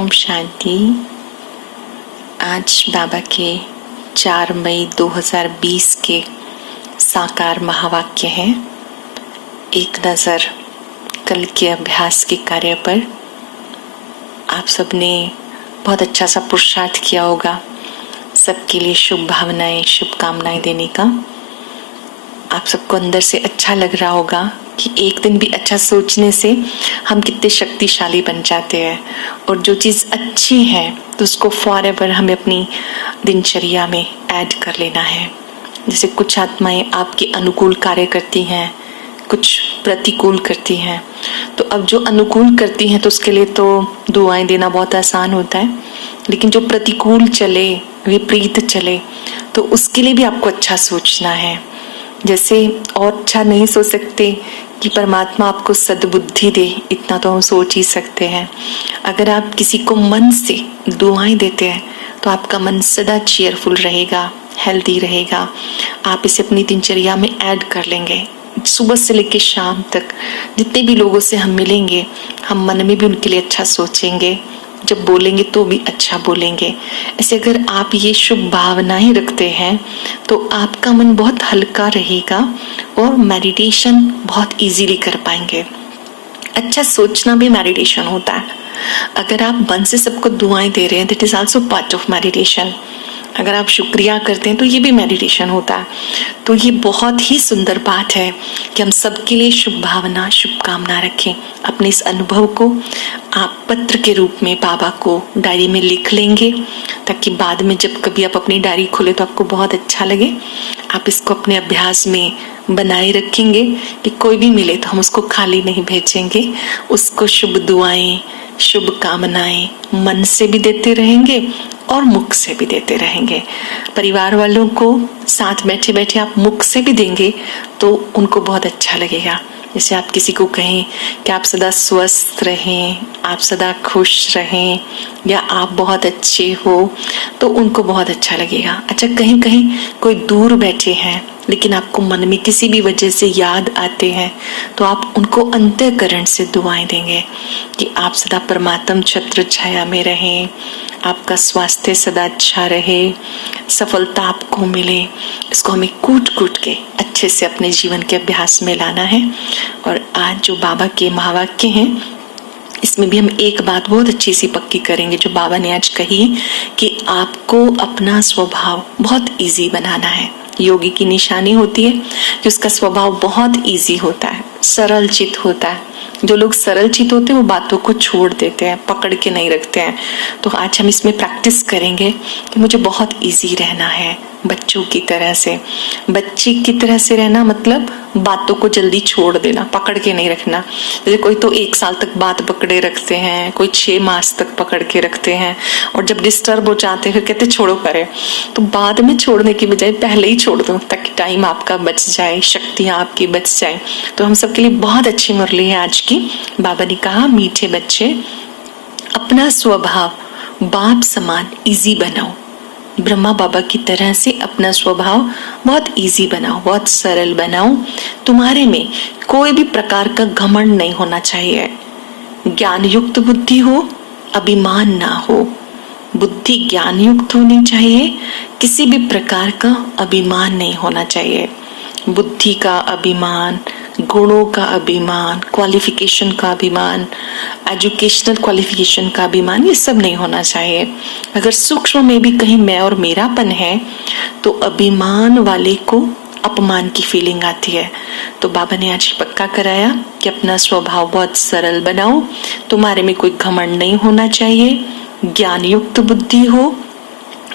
ओम शांति। आज बाबा के 4 मई 2020 के साकार महावाक्य हैं। एक नज़र कल के अभ्यास के कार्य पर। आप सबने बहुत अच्छा सा पुरुषार्थ किया होगा, सबके लिए शुभ भावनाएं, शुभकामनाएं देने का। आप सबको अंदर से अच्छा लग रहा होगा कि एक दिन भी अच्छा सोचने से हम कितने शक्तिशाली बन जाते हैं, और जो चीज़ अच्छी है तो उसको फॉरएवर हमें अपनी दिनचर्या में ऐड कर लेना है। जैसे कुछ आत्माएं आपके अनुकूल कार्य करती हैं, कुछ प्रतिकूल करती हैं। तो अब जो अनुकूल करती हैं तो उसके लिए तो दुआएं देना बहुत आसान होता है, लेकिन जो प्रतिकूल चले, विपरीत चले, तो उसके लिए भी आपको अच्छा सोचना है। जैसे और अच्छा नहीं सोच सकते कि परमात्मा आपको सद्बुद्धि दे, इतना तो हम सोच ही सकते हैं। अगर आप किसी को मन से दुआएं देते हैं तो आपका मन सदा चीयरफुल रहेगा, हेल्दी रहेगा। आप इसे अपनी दिनचर्या में ऐड कर लेंगे। सुबह से लेकर शाम तक जितने भी लोगों से हम मिलेंगे, हम मन में भी उनके लिए अच्छा सोचेंगे, जब बोलेंगे तो भी अच्छा बोलेंगे। ऐसे अगर आप ये शुभ भावनाएं रखते हैं तो आपका मन बहुत हल्का रहेगा और मेडिटेशन बहुत इजीली कर पाएंगे। अच्छा सोचना भी मेडिटेशन होता है। अगर आप मन से सबको दुआएं दे रहे हैं, that is also part of meditation. अगर आप शुक्रिया करते हैं तो ये भी मेडिटेशन होता है। तो ये बहुत ही सुंदर बात है कि हम सबके लिए शुभ भावना, शुभकामना रखें। अपने इस अनुभव को आप पत्र के रूप में बाबा को डायरी में लिख लेंगे, ताकि बाद में जब कभी आप अपनी डायरी खोले तो आपको बहुत अच्छा लगे। आप इसको अपने अभ्यास में बनाए रखेंगे कि कोई भी मिले तो हम उसको खाली नहीं भेजेंगे। उसको शुभ दुआएं, शुभ कामनाएं मन से भी देते रहेंगे और मुख से भी देते रहेंगे। परिवार वालों को साथ बैठे बैठे आप मुख से भी देंगे तो उनको बहुत अच्छा लगेगा। जैसे आप किसी को कहें कि आप सदा स्वस्थ रहें, आप सदा खुश रहें, या आप बहुत अच्छे हो, तो उनको बहुत अच्छा लगेगा। अच्छा, कहीं कहीं कोई दूर बैठे हैं लेकिन आपको मन में किसी भी वजह से याद आते हैं, तो आप उनको अंतःकरण से दुआएं देंगे कि आप सदा परमात्म छत्र छाया में रहें, आपका स्वास्थ्य सदा अच्छा रहे, सफलता आपको मिले। इसको हमें कूट कूट के अच्छे से अपने जीवन के अभ्यास में लाना है। और आज जो बाबा के महावाक्य हैं, इसमें भी हम एक बात बहुत अच्छी सी पक्की करेंगे जो बाबा ने आज कही, कि आपको अपना स्वभाव बहुत इजी बनाना है। योगी की निशानी होती है कि उसका स्वभाव बहुत इजी होता है, सरल चित होता है। जो लोग सरल चित होते हैं वो बातों को छोड़ देते हैं, पकड़ के नहीं रखते हैं। तो आज हम इसमें प्रैक्टिस करेंगे कि मुझे बहुत इजी रहना है, बच्चों की तरह से। बच्चे की तरह से रहना मतलब बातों को जल्दी छोड़ देना, पकड़ के नहीं रखना। जैसे कोई तो 1 साल तक बात पकड़े रखते हैं, कोई 6 मास तक पकड़ के रखते हैं, और जब डिस्टर्ब हो जाते हैं फिर कहते छोड़ो करे। तो बाद में छोड़ने की बजाय पहले ही छोड़ दो, ताकि टाइम आपका बच जाए, शक्तियाँ आपकी बच जाए। तो हम सबके लिए बहुत अच्छी मुरली है आज की। बाबा ने कहा, मीठे बच्चे अपना स्वभाव बाप समान इजी बनाओ। ब्रह्मा बाबा की तरह से अपना स्वभाव बहुत इजी बनाओ, बहुत सरल बनाओ। तुम्हारे में कोई भी प्रकार का घमंड नहीं होना चाहिए। ज्ञान युक्त बुद्धि हो, अभिमान ना हो। बुद्धि ज्ञान युक्त होनी चाहिए, किसी भी प्रकार का अभिमान नहीं होना चाहिए। बुद्धि का अभिमान, गुणों का अभिमान, क्वालिफिकेशन का अभिमान, एजुकेशनल क्वालिफिकेशन का अभिमान, ये सब नहीं होना चाहिए। अगर सूक्ष्म में भी कहीं मैं और मेरापन है तो अभिमान वाले को अपमान की फीलिंग आती है। तो बाबा ने आज पक्का कराया कि अपना स्वभाव बहुत सरल बनाओ, तुम्हारे में कोई घमंड नहीं होना चाहिए, ज्ञान युक्त बुद्धि हो,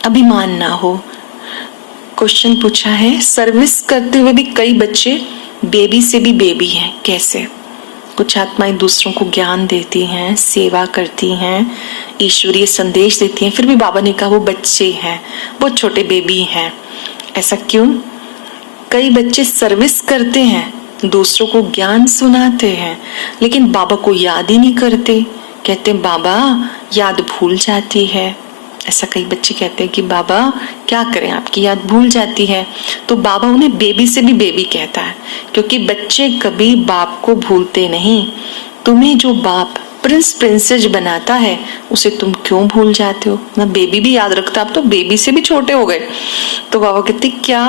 अभिमान ना हो। क्वेश्चन पूछा है, सर्विस करते हुए भी कई बच्चे बेबी से भी बेबी हैं, कैसे? कुछ आत्माएं दूसरों को ज्ञान देती हैं, सेवा करती हैं, ईश्वरीय संदेश देती हैं, फिर भी बाबा ने कहा वो बच्चे हैं, बहुत छोटे बेबी हैं। ऐसा क्यों? कई बच्चे सर्विस करते हैं, दूसरों को ज्ञान सुनाते हैं, लेकिन बाबा को याद ही नहीं करते। कहते हैं बाबा याद भूल जाती है। ऐसा कई बच्चे कहते हैं कि बाबा क्या करें, आपकी याद भूल जाती है। तो बाबा उन्हें बेबी से भी बेबी कहता है, क्योंकि बच्चे कभी बाप को भूलते नहीं। तुम्हें जो बाप प्रिंस प्रिंसेस बनाता है उसे तुम क्यों भूल जाते हो? ना बेबी भी याद रखता, आप तो बेबी से भी छोटे हो गए। तो बाबा कहते क्या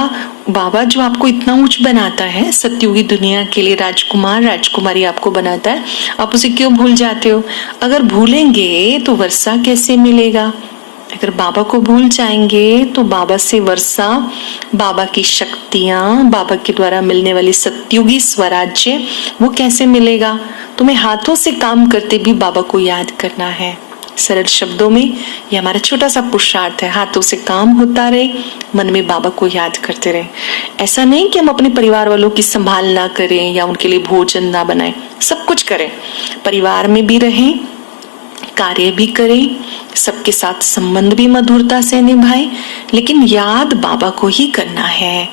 बाबा जो आपको इतना ऊंच बनाता है, सतयुगी दुनिया के लिए राजकुमार राजकुमारी आपको बनाता है, आप उसे क्यों भूल जाते हो? अगर भूलेंगे तो वर्षा कैसे मिलेगा? अगर बाबा को भूल जाएंगे तो बाबा से वर्षा, बाबा की शक्तियां, बाबा के द्वारा मिलने वाली सतयुगी स्वराज्य वो कैसे मिलेगा? तुम्हें हाथों से काम करते भी बाबा को याद करना है। सरल शब्दों में ये हमारा छोटा सा पुरुषार्थ है, हाथों से काम होता रहे, मन में बाबा को याद करते रहे। ऐसा नहीं कि हम अपने परिवार वालों की संभाल ना करें या उनके लिए भोजन ना बनाएं, सब कुछ करें, परिवार में भी रहें, कार्य भी करें, सबके साथ संबंध भी मधुरता से निभाएं, लेकिन याद बाबा को ही करना है।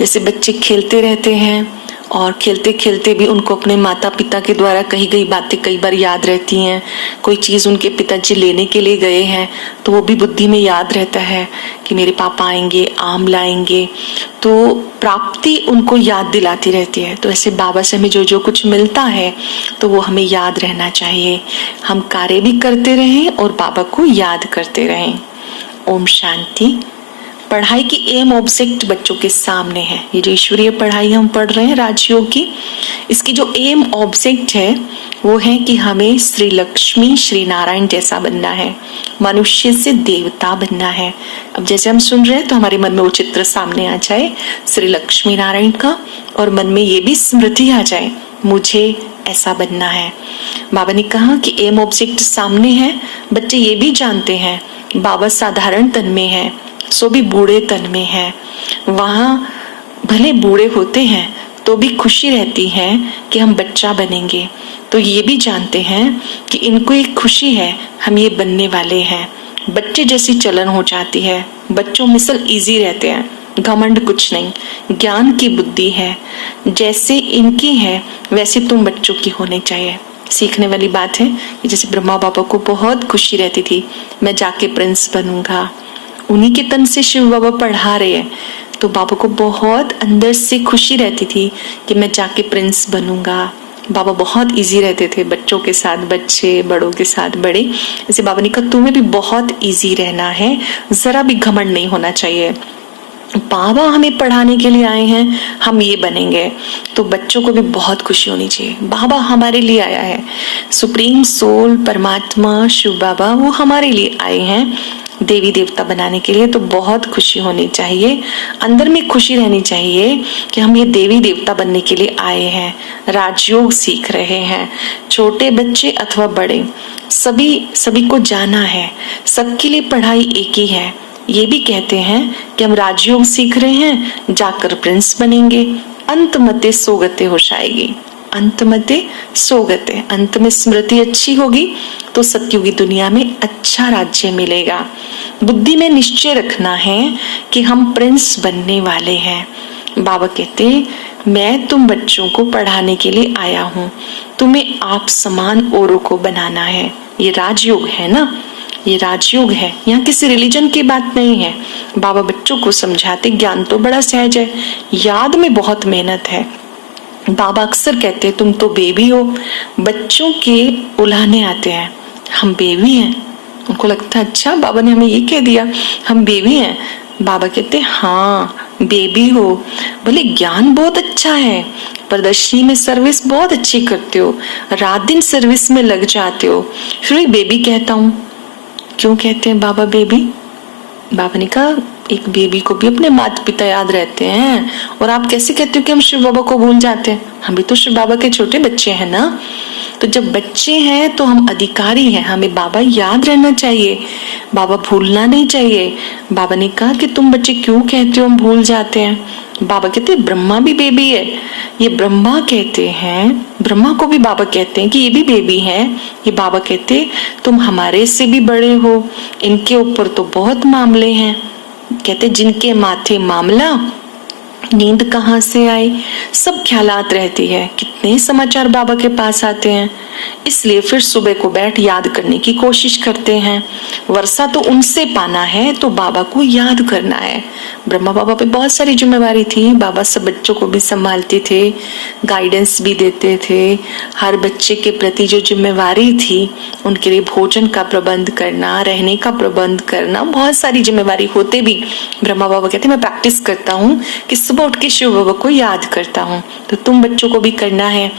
जैसे बच्चे खेलते रहते हैं और खेलते खेलते भी उनको अपने माता पिता के द्वारा कही गई बातें कई बार याद रहती हैं। कोई चीज उनके पिताजी लेने के लिए गए हैं तो वो भी बुद्धि में याद रहता है कि मेरे पापा आएंगे, आम लाएंगे, तो प्राप्ति उनको याद दिलाती रहती है। तो ऐसे बाबा से हमें जो जो कुछ मिलता है तो वो हमें याद रहना चाहिए। हम कार्य भी करते रहें और बाबा को याद करते रहें। ओम शांति। पढ़ाई की एम ऑब्जेक्ट बच्चों के सामने है। ये जो ईश्वरीय पढ़ाई हम पढ़ रहे हैं राजयोग की, इसकी जो एम ऑब्जेक्ट है वो है कि हमें श्री लक्ष्मी श्री नारायण जैसा बनना है, मनुष्य से देवता बनना है। अब जैसे हम सुन रहे हैं तो हमारे मन में वो चित्र सामने आ जाए श्री लक्ष्मी नारायण का, और मन में ये भी स्मृति आ जाए मुझे ऐसा बनना है। बाबा ने कहा कि एम ऑब्जेक्ट सामने है, बच्चे ये भी जानते हैं बाबा साधारण तन में है, सो भी बूढ़े तन में है। वहां भले बूढ़े होते हैं तो भी खुशी रहती है कि हम बच्चा बनेंगे, तो ये भी जानते हैं कि इनको एक खुशी है हम ये बनने वाले हैं। बच्चे जैसी चलन हो जाती है, बच्चों में सब इजी रहते हैं, घमंड कुछ नहीं, ज्ञान की बुद्धि है, जैसे इनकी है वैसे तुम बच्चों की होनी चाहिए। सीखने वाली बात है कि जैसे ब्रह्मा बाबा को बहुत खुशी रहती थी मैं जाके प्रिंस बनूंगा, उन्हीं के तन से शिव बाबा पढ़ा रहे हैं, तो बाबा को बहुत अंदर से खुशी रहती थी कि मैं जाके प्रिंस बनूंगा। बाबा बहुत इजी रहते थे बच्चों के साथ बच्चे, बड़ों के साथ बड़े। जैसे बाबा ने कहा तुम्हें भी बहुत इजी रहना है, जरा भी घमंड नहीं होना चाहिए। बाबा हमें पढ़ाने के लिए आए हैं, हम ये बनेंगे, तो बच्चों को भी बहुत खुशी होनी चाहिए। बाबा हमारे लिए आया है, सुप्रीम सोल परमात्मा शिव बाबा वो हमारे लिए आए हैं देवी देवता बनाने के लिए, तो बहुत खुशी होनी चाहिए, अंदर में खुशी रहनी चाहिए कि हम ये देवी देवता बनने के लिए आए हैं, राजयोग सीख रहे हैं। छोटे बच्चे अथवा बड़े सभी को जाना है, सबके लिए पढ़ाई एक ही है। ये भी कहते हैं कि हम राजयोग सीख रहे हैं, जाकर प्रिंस बनेंगे, अंत मते सोगते हो जाएगी, अंत मते सोगते, अंत में स्मृति अच्छी होगी तो सतयुगी दुनिया में अच्छा राज्य मिलेगा। बुद्धि में निश्चय रखना है कि हम प्रिंस बनने वाले हैं। बाबा कहते मैं तुम बच्चों को पढ़ाने के लिए आया हूँ, तुम्हें आप समान औरों को बनाना है। ये राजयोग है ना, ये राजयोग है, यहाँ किसी रिलीजन की बात नहीं है। बाबा बच्चों को समझाते ज्ञान तो बड़ा सहज है, याद में बहुत मेहनत है। बाबा अक्सर कहते हैं तुम तो बेबी हो, बच्चों के उलाहने आते हैं हम बेबी हैं, उनको लगता है अच्छा बाबा ने हमें ये कह दिया हम बेबी हैं। बाबा कहते हाँ बेबी हो, बोले ज्ञान बहुत अच्छा है, प्रदर्शनी में सर्विस बहुत अच्छी करते हो, रात दिन सर्विस में लग जाते हो, फिर भी बेबी कहता हूँ। क्यों कहते हैं बाबा बेबी? बाबा ने कहा एक बेबी को भी अपने माता पिता याद रहते हैं, और आप कैसे कहते हो कि हम शिव बाबा को भूल जाते हैं? हम भी तो शिव बाबा के छोटे बच्चे हैं ना। तो जब बच्चे हैं तो हम अधिकारी हैं, हमें बाबा याद रहना चाहिए, बाबा भूलना नहीं चाहिए। बाबा ने कहा कि तुम बच्चे क्यों कहते हो हम भूल जाते हैं? बाबा कहते हैं ब्रह्मा भी बेबी है, ये ब्रह्मा कहते हैं, ब्रह्मा को भी बाबा कहते हैं कि ये भी बेबी है। ये बाबा कहते तुम हमारे से भी बड़े हो, इनके ऊपर तो बहुत मामले हैं। कहते जिनके माथे मामला नींद कहाँ से आई, सब ख्यालात रहती है। कितने समाचार बाबा के पास आते हैं, इसलिए फिर सुबह को बैठ याद करने की कोशिश करते हैं। वर्षा तो उनसे पाना है, तो बाबा को याद करना है। ब्रह्मा बाबा पे बहुत सारी जिम्मेवारी थी। बाबा सब बच्चों को भी संभालते थे, गाइडेंस भी देते थे। हर बच्चे के प्रति जो जिम्मेवारी थी, उनके लिए भोजन का प्रबंध करना, रहने का प्रबंध करना, बहुत सारी जिम्मेवारी होते भी ब्रह्मा बाबा कहते मैं प्रैक्टिस करता हूँ कि सुबह उठ के शिव बाबा को याद करता हूँ। तो तुम बच्चों को भी करना है।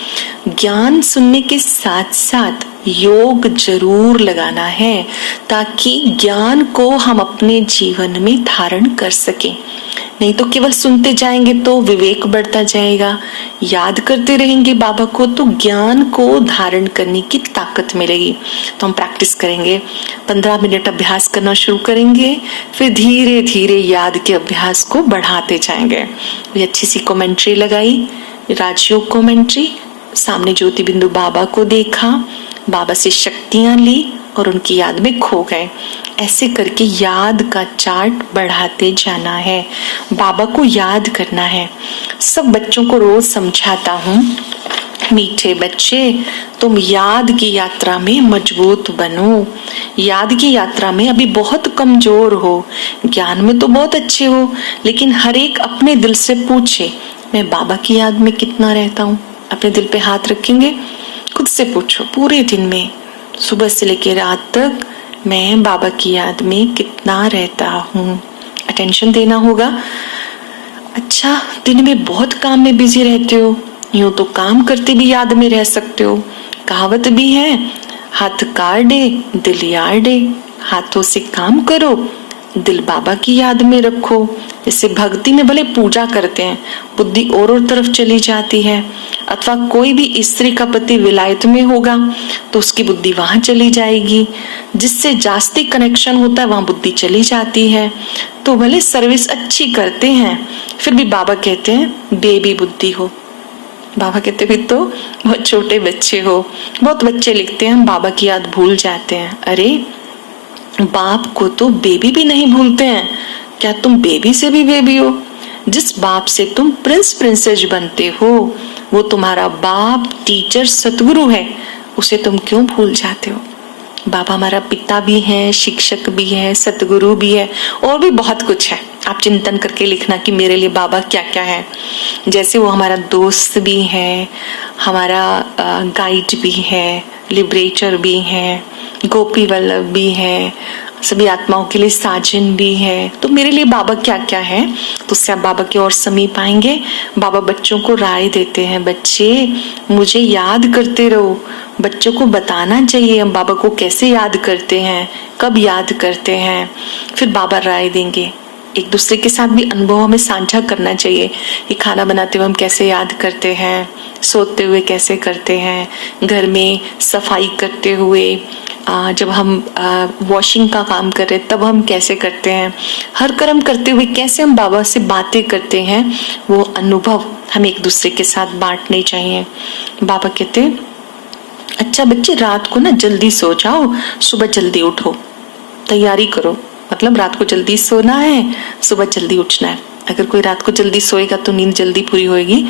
ज्ञान सुनने के साथ साथ योग जरूर लगाना है, ताकि ज्ञान को हम अपने जीवन में धारण कर सकें। नहीं तो केवल सुनते जाएंगे तो विवेक बढ़ता जाएगा, याद करते रहेंगे बाबा को तो ज्ञान को धारण करने की ताकत मिलेगी। तो हम प्रैक्टिस करेंगे, 15 मिनट अभ्यास करना शुरू करेंगे, फिर धीरे धीरे याद के अभ्यास को बढ़ाते जाएंगे। ये अच्छी सी कमेंट्री लगाई, राजयोग कमेंट्री, सामने ज्योति बिंदु बाबा को देखा, बाबा से शक्तियां ली और उनकी याद में खो गए। ऐसे करके याद का चार्ट बढ़ाते जाना है, बाबा को याद करना है। सब बच्चों को रोज समझाता हूँ, मीठे बच्चे तुम याद की यात्रा में मजबूत बनो। याद की यात्रा में अभी बहुत कमजोर हो, ज्ञान में तो बहुत अच्छे हो, लेकिन हर एक अपने दिल से पूछे मैं बाबा की याद में कितना रहता हूँ। अपने दिल पे हाथ रखेंगे, खुद से पूछो पूरे दिन में, सुबह से लेकर रात तक मैं बाबा की याद में कितना रहता हूँ। अटेंशन देना होगा। अच्छा, दिन में बहुत काम में बिजी रहते हो, यूं तो काम करते भी याद में रह सकते हो। कहावत भी है, हाथ काटे दिल यार्डे। हाथों से काम करो, दिल बाबा की याद में रखो। जैसे भक्ति में भले पूजा करते हैं, बुद्धि और तरफ चली जाती है, अथवा कोई भी स्त्री का पति विलायत में होगा तो उसकी बुद्धि वहां चली जाएगी। जिससे जास्ती कनेक्शन होता है वहां बुद्धि चली जाती है। तो भले सर्विस अच्छी करते हैं, फिर भी बाबा कहते हैं बेबी बुद्धि हो। बाबा कहते भी तो बहुत छोटे बच्चे हो। बहुत बच्चे लिखते हैं हम बाबा की याद भूल जाते हैं। अरे बाप को तो बेबी भी नहीं भूलते हैं, क्या तुम बेबी से भी बेबी हो? जिस बाप से तुम प्रिंस प्रिंसेस बनते हो, वो तुम्हारा बाप, टीचर, सतगुरु है, उसे तुम क्यों भूल जाते हो? बाबा हमारा पिता भी है, शिक्षक भी है, सतगुरु भी है, और भी बहुत कुछ है। आप चिंतन करके लिखना कि मेरे लिए बाबा क्या क्या है। जैसे वो हमारा दोस्त भी है, हमारा गाइड भी है, लिबरेटर भी है, गोपी वल्लभ भी है, सभी आत्माओं के लिए साजन भी है। तो मेरे लिए बाबा क्या क्या है, तो उससे आप बाबा के और समीप आएंगे। बाबा बच्चों को राय देते हैं, बच्चे मुझे याद करते रहो। बच्चों को बताना चाहिए हम बाबा को कैसे याद करते हैं, कब याद करते हैं। फिर बाबा राय देंगे। एक दूसरे के साथ भी अनुभव हमें साझा करना चाहिए कि खाना बनाते हुए हम कैसे याद करते हैं, सोते हुए कैसे करते हैं, घर में सफाई करते हुए, जब हम वॉशिंग का काम कर रहे तब हम कैसे करते हैं, हर कर्म करते हुए कैसे हम बाबा से बातें करते हैं, वो अनुभव हम एक दूसरे के साथ बांटने चाहिए। बाबा कहते अच्छा बच्चे रात को ना जल्दी सो जाओ, सुबह जल्दी उठो, तैयारी करो। मतलब रात को जल्दी सोना है, सुबह जल्दी उठना है। अगर कोई रात को जल्दी सोएगा तो नींद जल्दी पूरी होएगी।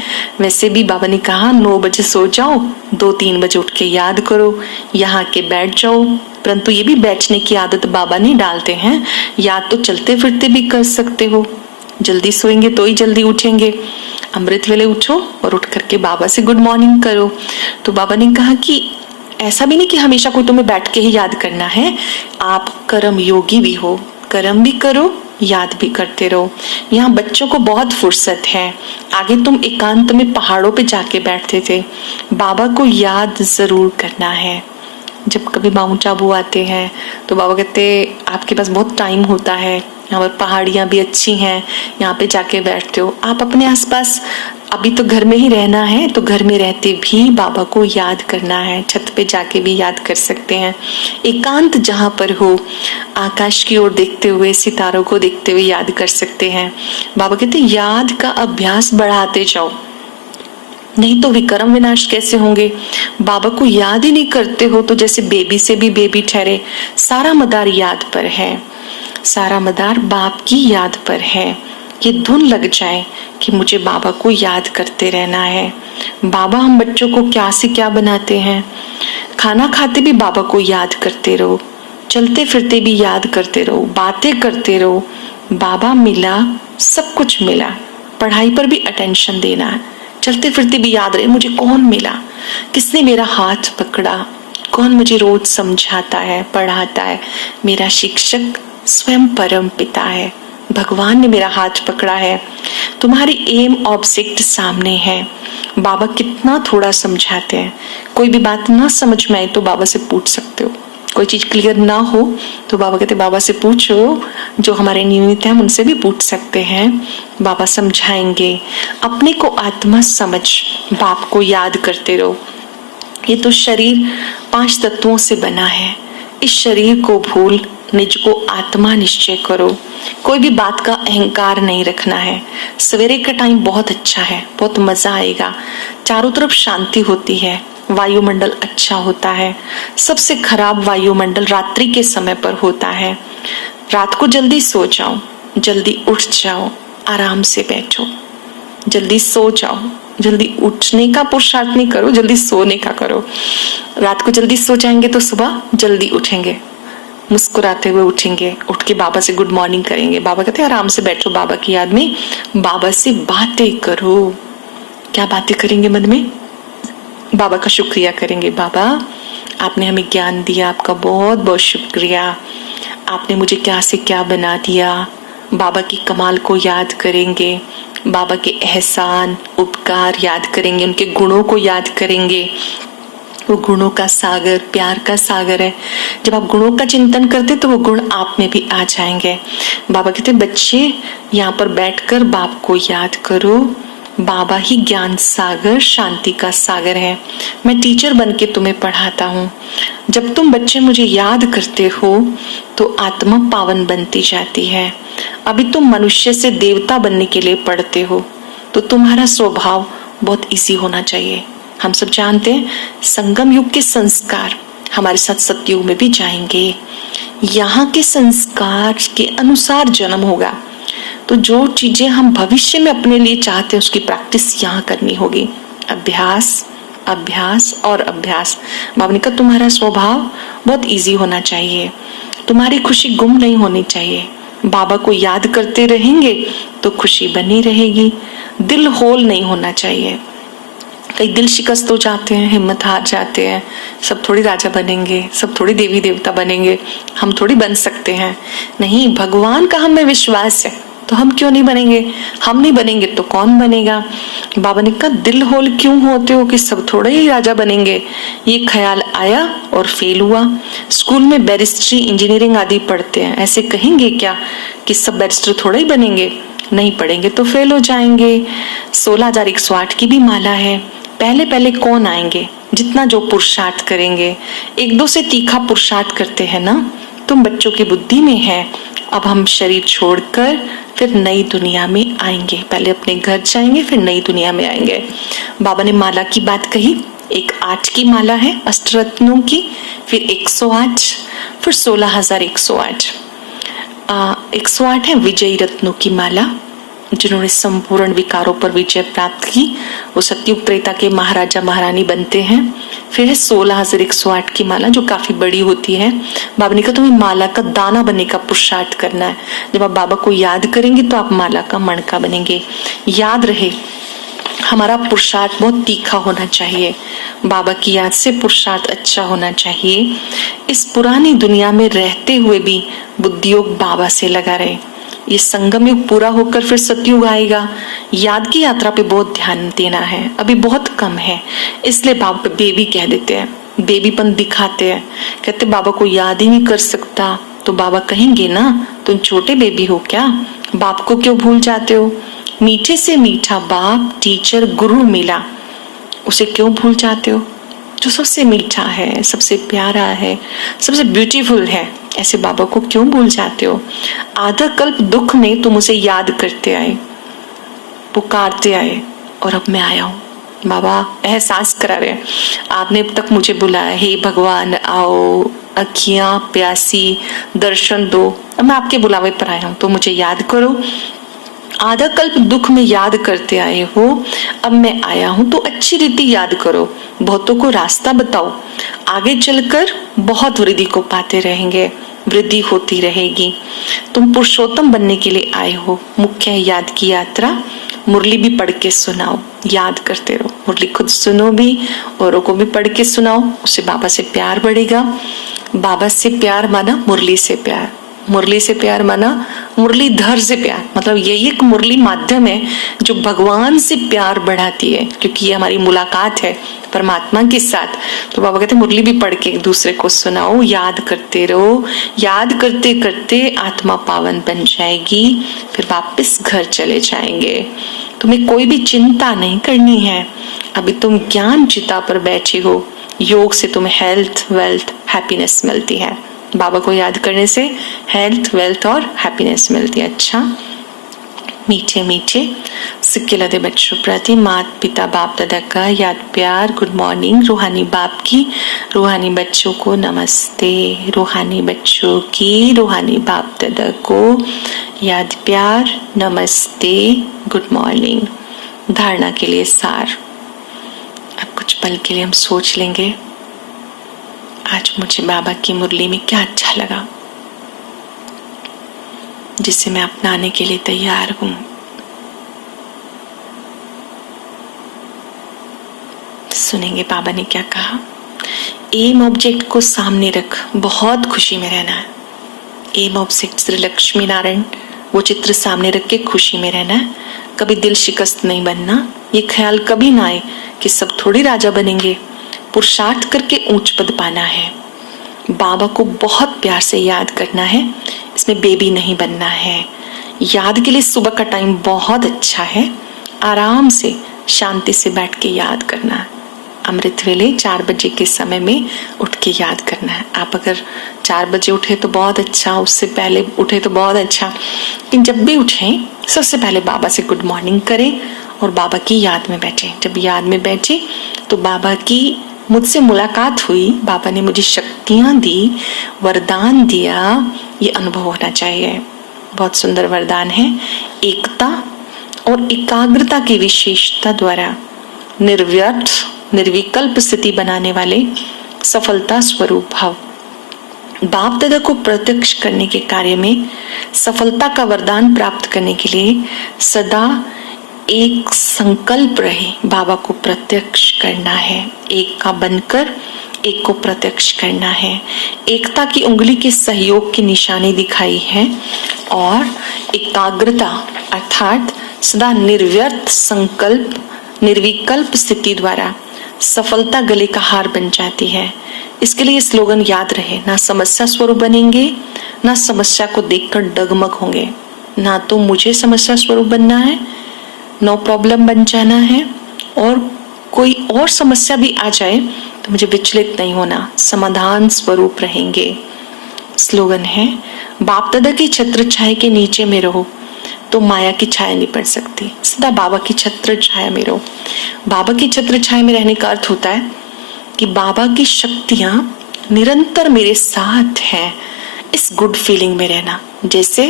वैसे भी बाबा ने कहा 9 बजे सो जाओ, 2-3 बजे उठ के याद करो, यहाँ के बैठ जाओ। परंतु ये भी बैठने की आदत बाबा नहीं डालते हैं, याद तो चलते फिरते भी कर सकते हो। जल्दी सोएंगे तो ही जल्दी उठेंगे। अमृत वेले उठो और उठ करके बाबा से गुड मॉर्निंग करो। तो बाबा ने कहा कि ऐसा भी नहीं कि हमेशा कोई तुम्हें बैठ के ही याद करना है, आप कर्म योगी भी हो, कर्म भी करो, याद भी करते रहो। यहाँ बच्चों को बहुत फुर्सत है। आगे तुम एकांत में पहाड़ों पे जाके बैठते थे, बाबा को याद जरूर करना है। जब कभी माउंट आबू आते हैं तो बाबा कहते आपके पास बहुत टाइम होता है, यहाँ पर पहाड़ियाँ भी अच्छी हैं, यहाँ पे जाके बैठते हो। आप अपने आसपास, अभी तो घर में ही रहना है तो घर में रहते भी बाबा को याद करना है। छत पे जाके भी याद कर सकते हैं। एकांत जहाँ पर हो, आकाश की ओर देखते हुए, सितारों को देखते हुए याद कर सकते हैं। बाबा कहते याद का अभ्यास बढ़ाते जाओ, नहीं तो विक्रम विनाश कैसे होंगे। बाबा को याद ही नहीं करते हो तो जैसे बेबी से भी बेबी ठहरे। सारा मदार याद पर है, सारा मदार बाप की याद पर है ये धुन लग जाए कि मुझे बाबा को याद करते रहना है। बाबा हम बच्चों को क्या से क्या बनाते हैं, खाना खाते भी बाबा को याद करते रहो, चलते फिरते भी याद करते रहो, बातें करते रहो। बाबा मिला, सब कुछ मिला। पढ़ाई पर भी अटेंशन देना है, चलते फिरते भी याद रहे मुझे कौन मिला, किसने मेरा हाथ पकड़ा, कौन मुझे रोज समझाता है, पढ़ाता है। मेरा शिक्षक स्वयं परम पिता है, भगवान ने मेरा हाथ पकड़ा है। तुम्हारी एम ऑब्जेक्ट सामने है। बाबा कितना थोड़ा समझाते हैं। कोई भी बात ना समझ में आए तो बाबा से पूछ सकते हो। कोई चीज क्लियर ना हो तो बाबा कहते बाबा से पूछो, जो हमारे नियमित हैं हम उनसे भी पूछ सकते हैं, बाबा समझाएंगे। अपने को आत्मा समझ बाप को याद करते रहो। ये तो शरीर 5 तत्वों से बना है, इस शरीर को भूल निज को आत्मा निश्चय करो। कोई भी बात का अहंकार नहीं रखना है। सवेरे का टाइम बहुत अच्छा है, बहुत मजा आएगा, चारों तरफ शांति होती है, वायुमंडल अच्छा होता है। सबसे खराब वायुमंडल रात्रि के समय पर होता है। रात को जल्दी सो जाओ, जल्दी उठ जाओ, आराम से बैठो, जल्दी सो जाओ। जल्दी उठने का पुरुषार्थ नहीं करो, जल्दी सोने का करो। रात को जल्दी सो जाएंगे तो सुबह जल्दी उठेंगे, मुस्कुराते हुए उठेंगे, उठ के बाबा से गुड मॉर्निंग करेंगे। बाबा कहते हैं आराम से बैठो, बाबा की याद में बाबा से बातें करो। क्या बातें करेंगे मन में? बाबा का शुक्रिया करेंगे। बाबा आपने हमें ज्ञान दिया, आपका बहुत बहुत शुक्रिया। आपने मुझे क्या से क्या बना दिया। बाबा की कमाल को याद करेंगे, बाबा के एहसान उपकार याद करेंगे, उनके गुणों को याद करेंगे। वो गुणों का सागर, प्यार का सागर है। जब आप गुणों का चिंतन करते तो वो गुण आप में भी आ जाएंगे। बाबा कहते बच्चे यहाँ पर बैठकर बाप को याद करो। बाबा ही ज्ञान सागर, शांति का सागर है। मैं टीचर बन के तुम्हें पढ़ाता हूँ। जब तुम बच्चे मुझे याद करते हो तो आत्मा पावन बनती जाती है। अभी तुम मनुष्य से देवता बनने के लिए पढ़ते हो तो तुम्हारा स्वभाव बहुत इजी होना चाहिए। हम सब जानते हैं संगम युग के संस्कार हमारे साथ सतयुग में भी जाएंगे। यहाँ के संस्कार के अनुसार जन्म होगा, तो जो चीजें हम भविष्य में अपने लिए चाहते हैं उसकी प्रैक्टिस यहाँ करनी होगी। अभ्यास, अभ्यास और अभ्यास। बाबा ने कहा तुम्हारा स्वभाव बहुत इजी होना चाहिए, तुम्हारी खुशी गुम नहीं होनी चाहिए। बाबा को याद करते रहेंगे तो खुशी बनी रहेगी। दिल होल नहीं होना चाहिए। कई दिल शिकस्त हो जाते हैं, हिम्मत हार जाते हैं। सब थोड़ी राजा बनेंगे, सब थोड़ी देवी देवता बनेंगे, हम थोड़ी बन सकते हैं। नहीं, भगवान का हमें विश्वास है तो हम क्यों नहीं बनेंगे। हम नहीं बनेंगे तो कौन बनेगा। बाबा ने कहा दिल होल क्यों होते हो कि सब थोड़े ही राजा बनेंगे। ये ख्याल आया और फेल हुआ। स्कूल में बैरिस्ट्री, इंजीनियरिंग आदि पढ़ते हैं, ऐसे कहेंगे क्या कि सब बैरिस्टर थोड़े ही बनेंगे। नहीं पढ़ेंगे तो फेल हो जाएंगे। 16,108 की भी माला है। पहले पहले कौन आएंगे, जितना जो पुरुषार्थ करेंगे। 1-2 से तीखा पुरुषार्थ करते हैं ना। तुम बच्चों की बुद्धि में है। अब हम शरीर छोड़कर फिर नई दुनिया में आएंगे। पहले अपने घर जाएंगे फिर नई दुनिया में आएंगे। बाबा ने माला की बात कही। एक 8 की माला है अष्टरत्नों की, फिर 108, फिर 16,108। 108 है विजयी रत्नों की माला। जिन्होंने संपूर्ण विकारों पर विजय प्राप्त की वो सतयुग त्रेता के महाराजा महारानी बनते हैं। फिर है 16,108 की माला जो काफी बड़ी होती है। बाबा ने कहा तुम्हें माला का दाना बनने का पुरुषार्थ करना है। जब आप बाबा को याद करेंगे तो आप माला का मणका बनेंगे। याद रहे हमारा पुरुषार्थ बहुत तीखा होना चाहिए। बाबा की याद से पुरुषार्थ अच्छा होना चाहिए। इस पुरानी दुनिया में रहते हुए भी बुद्धियोग बाबा से लगा रहे। ये संगम युग पूरा होकर फिर सतयुग आएगा। याद की यात्रा पे बहुत ध्यान देना है, अभी बहुत कम है। इसलिए बाबा बेबी कह देते हैं, बेबीपन दिखाते हैं। कहते बाबा को याद ही नहीं कर सकता तो बाबा कहेंगे ना तुम छोटे बेबी हो क्या, बाप को क्यों भूल जाते हो। मीठे से मीठा बाप, टीचर, गुरु मिला, उसे क्यों भूल जाते हो। जो सबसे मीठा है, सबसे प्यारा है, सबसे ब्यूटीफुल है, ऐसे बाबा को क्यों भूल जाते हो। आधा कल्प दुख में तुम उसे याद करते आए, पुकारते आए और अब मैं आया हूँ। बाबा एहसास करा रहे हैं आपने अब तक मुझे बुलाया, हे भगवान आओ, अखियां प्यासी, दर्शन दो। अब मैं आपके बुलावे पर आया हूँ तो मुझे याद करो। आधा कल्प दुख में याद करते आए हो, अब मैं आया हूं तो अच्छी रीति याद करो, बहुतों को रास्ता बताओ, आगे चलकर बहुत वृद्धि को पाते रहेंगे, वृद्धि होती रहेगी। तुम पुरुषोत्तम बनने के लिए आए हो, मुख्य है याद की यात्रा। मुरली भी पढ़ के सुनाओ, याद करते रहो, मुरली खुद सुनो भी, औरों को भी पढ़ के सुनाओ, उससे बाबा से प्यार बढ़ेगा। बाबा से प्यार माना मुरली से प्यार, मुरली से प्यार माना मुरलीधर से प्यार। मतलब यही एक मुरली माध्यम है जो भगवान से प्यार बढ़ाती है, क्योंकि ये हमारी मुलाकात है परमात्मा के साथ। तो बाबा कहते मुरली भी पढ़ के एक दूसरे को सुनाओ, याद करते रहो, याद करते करते आत्मा पावन बन जाएगी, फिर वापस घर चले जाएंगे। तुम्हें कोई भी चिंता नहीं करनी है, अभी तुम ज्ञान चिता पर बैठे हो, योग से तुम्हें हेल्थ, वेल्थ, हैप्पीनेस मिलती है। बाबा को याद करने से हेल्थ, वेल्थ और हैप्पीनेस मिलती है। अच्छा, मीठे मीठे सिक्के लदे बच्चों प्रति माता पिता बाप दादा का याद प्यार, गुड मॉर्निंग। रूहानी बाप की रूहानी बच्चों को नमस्ते, रूहानी बच्चों की रूहानी बाप दादा को याद प्यार, नमस्ते, गुड मॉर्निंग। धारणा के लिए सार। अब कुछ पल के लिए हम सोच लेंगे, आज मुझे बाबा की मुरली में क्या अच्छा लगा जिसे मैं अपनाने के लिए तैयार हूं। सुनेंगे बाबा ने क्या कहा। एम ऑब्जेक्ट को सामने रख, बहुत खुशी में रहना है। एम ऑब्जेक्ट श्री लक्ष्मी नारायण, वो चित्र सामने रख के खुशी में रहना है। कभी दिल शिकस्त नहीं बनना, ये ख्याल कभी ना आए कि सब थोड़ी राजा बनेंगे। पुरुषार्थ करके ऊंच पद पाना है। बाबा को बहुत प्यार से याद करना है, इसमें बेबी नहीं बनना है। याद के लिए सुबह का टाइम बहुत अच्छा है, आराम से शांति से बैठ के याद करना है। अमृत वेले 4 बजे के समय में उठ के याद करना है। आप अगर 4 बजे उठे तो बहुत अच्छा, उससे पहले उठे तो बहुत अच्छा, लेकिन जब भी उठे सबसे पहले बाबा से गुड मॉर्निंग करें और बाबा की याद में बैठे। जब याद में बैठे तो बाबा की मुझसे मुलाकात हुई, बाबा ने मुझे शक्तियां दी, वरदान दिया, ये अनुभव होना चाहिए। बहुत सुंदर वरदान है। एकता और एकाग्रता की विशेषता द्वारा निर्व्यर्थ निर्विकल्प स्थिति बनाने वाले सफलता स्वरूप भाव। बाप दादा को प्रत्यक्ष करने के कार्य में सफलता का वरदान प्राप्त करने के लिए सदा एक संकल्प रहे, बाबा को प्रत्यक्ष करना है। एक का बनकर एक को प्रत्यक्ष करना है। एकता की उंगली के सहयोग की निशानी दिखाई है और एकाग्रता अर्थात सदा निर्व्यर्थ संकल्प निर्विकल्प स्थिति द्वारा सफलता गले का हार बन जाती है। इसके लिए स्लोगन याद रहे, ना समस्या स्वरूप बनेंगे, ना समस्या को देखकर डगमग होंगे। ना तो मुझे समस्या स्वरूप बनना है, नो प्रॉब्लम बन जाना है, और कोई और समस्या भी आ जाए तो मुझे विचलित नहीं होना, समाधान स्वरूप रहेंगे। स्लोगन है, बाप दादा की छत्र छाया के नीचे में रहो तो माया की छाया नहीं पड़ सकती। सदा बाबा की छत्र छाया में रहो। बाबा की छत्र छाया में रहने का अर्थ होता है कि बाबा की शक्तियां निरंतर मेरे साथ हैं, इस गुड फीलिंग में रहना। जैसे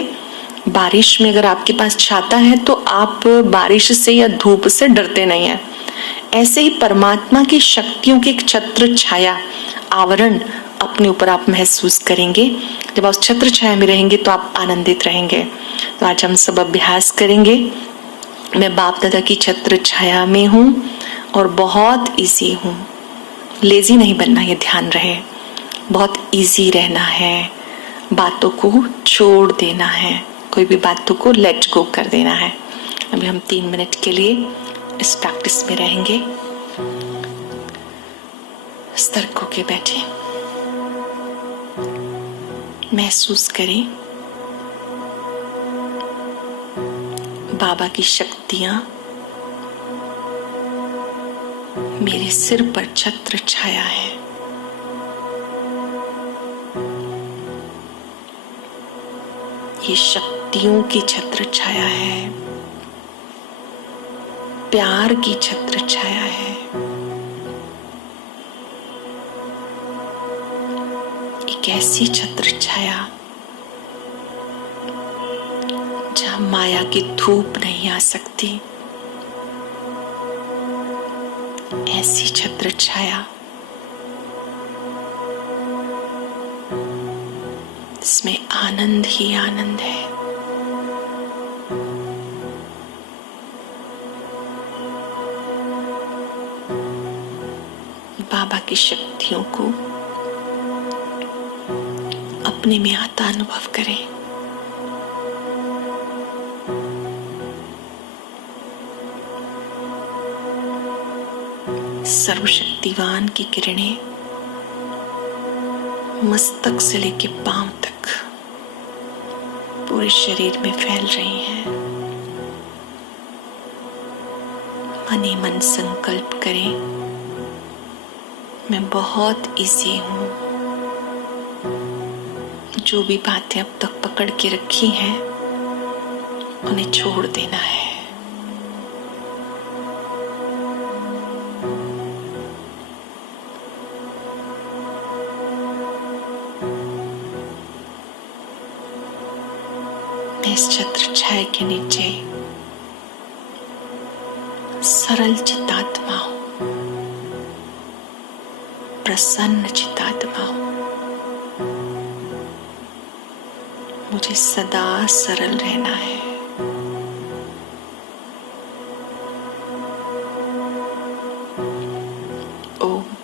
बारिश में अगर आपके पास छाता है तो आप बारिश से या धूप से डरते नहीं हैं। ऐसे ही परमात्मा की शक्तियों की एक छत्र छाया आवरण अपने ऊपर आप महसूस करेंगे। जब आप छत्र छाया में रहेंगे तो आप आनंदित रहेंगे। तो आज हम सब अभ्यास करेंगे। मैं बाप दादा की छत्र छाया में हूँ और बहुत इजी हूँ। लेजी नहीं बनना, ये ध्यान रहे। बहुत इजी रहना है, बातों को छोड़ देना है, कोई भी बातों को लेट गो कर देना है। अभी हम 3 मिनट के लिए इस प्रैक्टिस में रहेंगे। सतर्क होके बैठे, महसूस करें बाबा की शक्तियां मेरे सिर पर छत्र छाया है। ये शक्तियों की छत्र छाया है, प्यार की छत्र छाया है। एक ऐसी छत्र छाया जहां माया की धूप नहीं आ सकती, ऐसी छत्र छाया इसमें आनंद ही आनंद है। बाबा की शक्तियों को अपने में आता अनुभव करें। सर्वशक्तिवान की किरणें मस्तक से लेके पांव तक पूरे शरीर में फैल रही हैं। मन ही मन संकल्प करें, मैं बहुत इजी हूं। जो भी बातें अब तक पकड़ के रखी हैं उन्हें छोड़ देना है। मैं इस छत्र छाया के नीचे सरल चित्तात्मा हूं, प्रसन्न चित्तात्मा हूं। मुझे सदा सरल रहना है। ओम